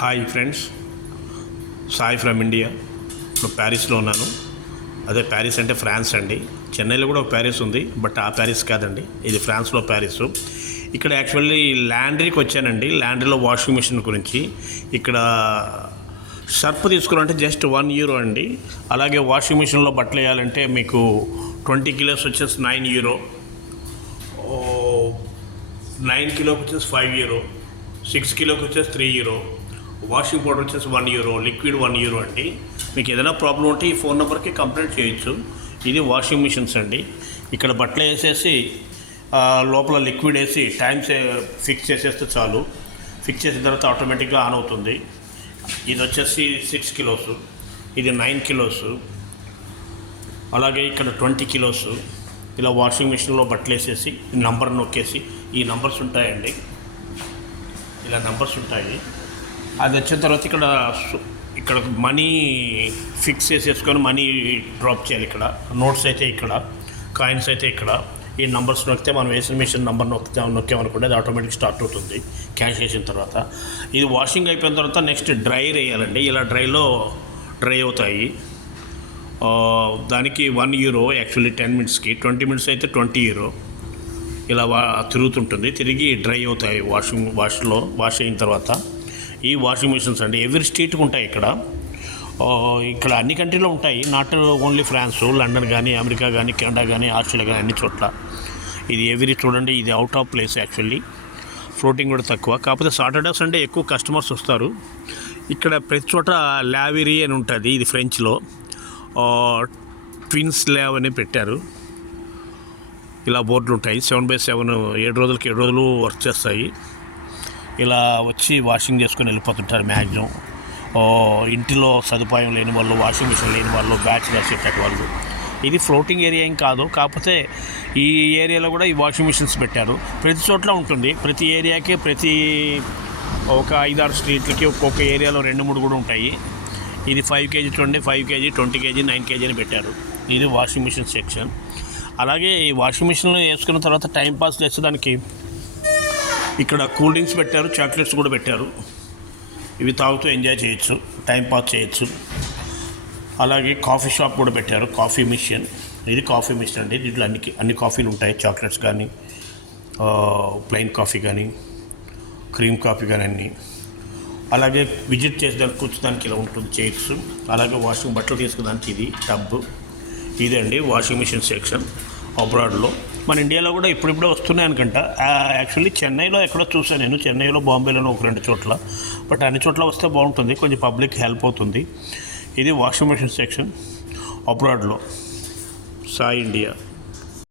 Hi friends, Sai from India. ఇప్పుడు ప్యారిస్లో ఉన్నాను. అదే ప్యారిస్ అంటే ఫ్రాన్స్ అండి. చెన్నైలో కూడా ఒక ప్యారిస్ ఉంది, బట్ ఆ ప్యారిస్ కాదండి, ఇది ఫ్రాన్స్లో ప్యారిస్. ఇక్కడ యాక్చువల్లీ ల్యాండ్రీకి వచ్చానండి. ల్యాండ్రీలో వాషింగ్ మిషన్ గురించి. ఇక్కడ సర్ఫ్ తీసుకోవాలంటే జస్ట్ €1 అండి. అలాగే వాషింగ్ మిషన్లో బట్టలు వేయాలంటే మీకు 20 కిలోస్ వచ్చేసి €9, 9 కిలోకి వచ్చేసి €5, 6 కిలోకి వచ్చేసి €3, వాషింగ్ పౌడర్ వచ్చేసి €1, లిక్విడ్ €1 అండి. మీకు ఏదైనా ప్రాబ్లం ఉంటే ఈ ఫోన్ నెంబర్కి కంప్లైంట్ చేయొచ్చు. ఇది వాషింగ్ మిషన్స్ అండి. ఇక్కడ బట్టలు వేసేసి లోపల లిక్విడ్ వేసి టైమ్స్ ఫిక్స్ చేసేస్తే చాలు. ఫిక్స్ చేసిన తర్వాత ఆటోమేటిక్గా ఆన్ అవుతుంది. ఇది వచ్చేసి 6 కిలోస్, ఇది 9 కిలోస్, అలాగే ఇక్కడ 20 కిలోస్. ఇలా వాషింగ్ మిషన్లో బట్టలు వేసేసి నంబర్ నొక్కేసి ఈ నంబర్స్ ఉంటాయండి, ఇలా నంబర్స్ ఉంటాయి. అది వచ్చిన తర్వాత ఇక్కడ మనీ ఫిక్స్ చేసేసుకొని మనీ డ్రాప్ చేయాలి. ఇక్కడ నోట్స్ అయితే ఇక్కడ, కాయిన్స్ అయితే ఇక్కడ. ఈ నంబర్స్ నొక్కితే మనం వేసిన మిషన్ నెంబర్ నొక్కామనుకోండి, అది ఆటోమేటిక్ స్టార్ట్ అవుతుంది క్యాష్ చేసిన తర్వాత. ఇది వాషింగ్ అయిపోయిన తర్వాత నెక్స్ట్ డ్రైర్ వేయాలండి. ఇలా డ్రై అవుతాయి. దానికి €1 యాక్చువల్లీ 10 మినిట్స్కి, 20 మినిట్స్ అయితే €20. ఇలా తిరుగుతుంటుంది, తిరిగి డ్రై అవుతాయి వాష్ అయిన తర్వాత. ఈ వాషింగ్ మిషన్స్ అండి ఎవ్రీ స్ట్రీట్కి ఉంటాయి ఇక్కడ అన్ని కంట్రీలో ఉంటాయి, నాట్ ఓన్లీ ఫ్రాన్స్, లండన్ కానీ, అమెరికా కానీ, కెనడా కానీ, ఆస్ట్రేలియా కానీ, అన్ని చోట్ల. ఇది ఎవ్రీ చూడండి, ఇది out of place actually. Floating కూడా తక్కువ, కాకపోతే సాటర్డే సండే ఎక్కువ కస్టమర్స్ వస్తారు. ఇక్కడ ప్రతి చోట లావిరీ అని ఉంటుంది, ఇది ఫ్రెంచ్లో. ట్విన్స్ ల్యావ్ అని పెట్టారు. ఇలా బోర్డులు ఉంటాయి, 7x7, 7 రోజులకి 7 రోజులు వర్క్ చేస్తాయి. ఇలా వచ్చి వాషింగ్ చేసుకొని వెళ్ళిపోతుంటారు మ్యాక్సిమం. ఇంటిలో సదుపాయం లేని వాళ్ళు, వాషింగ్ మిషన్ లేని వాళ్ళు, బ్యాచిలర్స్ ఇట్టటి వాళ్ళు. ఇది ఫ్లోటింగ్ ఏరియా ఏం కాదు, కాకపోతే ఈ ఏరియాలో కూడా ఈ వాషింగ్ మిషన్స్ పెట్టారు. ప్రతి చోట్ల ఉంటుంది, ప్రతి ఏరియాకి, ప్రతి ఒక 5-6 స్ట్రీట్లకి ఒక్కొక్క ఏరియాలో 2-3 కూడా ఉంటాయి. ఇది 5 kg చూడండి, 5 kg, 20 kg, 9 kg అని పెట్టారు. ఇది వాషింగ్ మిషన్ సెక్షన్. అలాగే ఈ వాషింగ్ మిషన్లో వేసుకున్న తర్వాత టైంపాస్ చేసేదానికి ఇక్కడ కూల్ డ్రింక్స్ పెట్టారు, చాక్లెట్స్ కూడా పెట్టారు. ఇవి తాగుతూ ఎంజాయ్ చేయొచ్చు, టైంపాస్ చేయొచ్చు. అలాగే కాఫీ షాప్ కూడా పెట్టారు, కాఫీ మిషన్. ఇది కాఫీ మిషన్ అండి. దీంట్లో అన్ని కాఫీలు ఉంటాయి, చాక్లెట్స్ కానీ, ప్లెయిన్ కాఫీ కానీ, క్రీమ్ కాఫీ కానీ అన్నీ. అలాగే విజిట్ చేసేదానికి కూర్చోడానికి ఇలా ఉంటుంది చైర్స్. అలాగే బట్టలు తీసుకునేదానికి ఇది టబ్. ఇదండి వాషింగ్ మిషన్ సెక్షన్ అబ్రాడ్లో. మన ఇండియాలో కూడా ఇప్పుడిప్పుడే వస్తున్నాయి అనుకుంటా. యాక్చువల్లీ చెన్నైలో ఎక్కడో చూసాను నేను, చెన్నైలో, బాంబేలోనూ 1-2 చోట్ల. బట్ అన్ని చోట్ల వస్తే బాగుంటుంది, కొంచెం పబ్లిక్ హెల్ప్ అవుతుంది. ఇది వాషింగ్ మిషన్ సెక్షన్ అబ్రాడ్లో. సాయి ఇండియా.